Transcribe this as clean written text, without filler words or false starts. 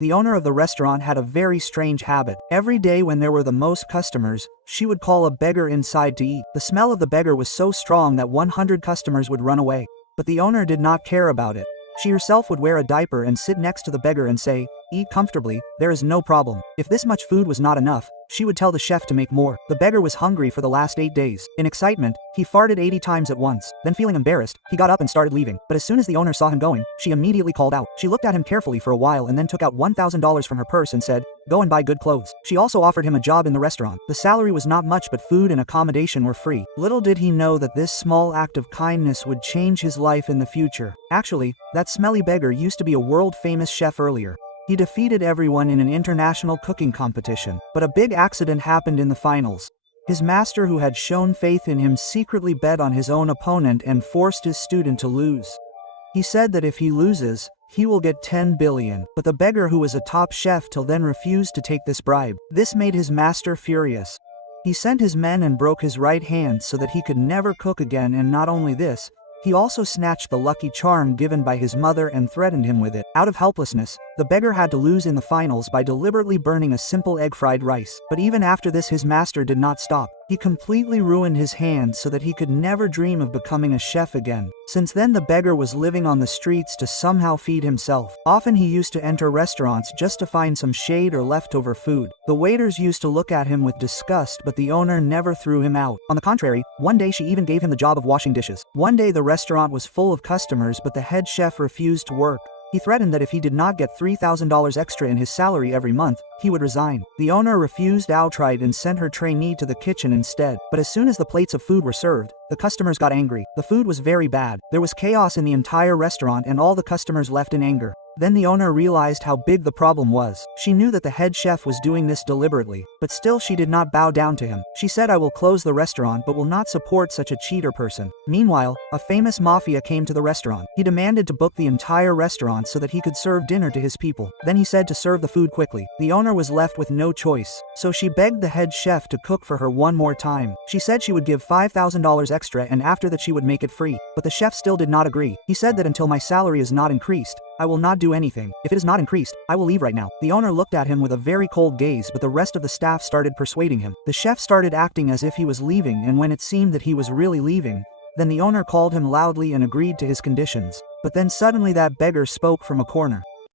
The owner of the restaurant had a very strange habit. Every day when there were the most customers, she would call a beggar inside to eat. The smell of the beggar was so strong that 100 customers would run away. But the owner did not care about it. She herself would wear a diaper and sit next to the beggar and say, "Eat comfortably, there is no problem." If this much food was not enough, she would tell the chef to make more. The beggar was hungry for the last 8 days. In excitement, he farted 80 times at once. Then feeling embarrassed, he got up and started leaving. But as soon as the owner saw him going, she immediately called out. She looked at him carefully for a while and then took out $1,000 from her purse and said, "Go and buy good clothes." She also offered him a job in the restaurant. The salary was not much, but food and accommodation were free. Little did he know that this small act of kindness would change his life in the future. Actually, that smelly beggar used to be a world-famous chef earlier. He defeated everyone in an international cooking competition, but a big accident happened in the finals. His master, who had shown faith in him, secretly bet on his own opponent and forced his student to lose. He said that if he loses, he will get 10 billion, but the beggar, who was a top chef till then, refused to take this bribe. This made his master furious. He sent his men and broke his right hand so that he could never cook again, and not only this, he also snatched the lucky charm given by his mother and threatened him with it. Out of helplessness, the beggar had to lose in the finals by deliberately burning a simple egg fried rice. But even after this, his master did not stop. He completely ruined his hand so that he could never dream of becoming a chef again. Since then, the beggar was living on the streets to somehow feed himself. Often he used to enter restaurants just to find some shade or leftover food. The waiters used to look at him with disgust, but the owner never threw him out. On the contrary, one day she even gave him the job of washing dishes. One day the restaurant was full of customers, but the head chef refused to work. He threatened that if he did not get $3,000 extra in his salary every month, he would resign. The owner refused outright and sent her trainee to the kitchen instead. But as soon as the plates of food were served, the customers got angry. The food was very bad. There was chaos in the entire restaurant and all the customers left in anger. Then the owner realized how big the problem was. She knew that the head chef was doing this deliberately, but still she did not bow down to him. She said, "I will close the restaurant but will not support such a cheater person." Meanwhile, a famous mafia came to the restaurant. He demanded to book the entire restaurant so that he could serve dinner to his people. Then he said to serve the food quickly. The owner was left with no choice, so she begged the head chef to cook for her one more time. She said she would give $5,000 extra and after that she would make it free. But the chef still did not agree. He said that until my salary is not increased, I will not do anything. If it is not increased, I will leave right now. The owner looked at him with a very cold gaze, but the rest of the staff started persuading him. The chef started acting as if he was leaving, and when it seemed that he was really leaving, then the owner called him loudly and agreed to his conditions. But then suddenly that beggar spoke from a corner.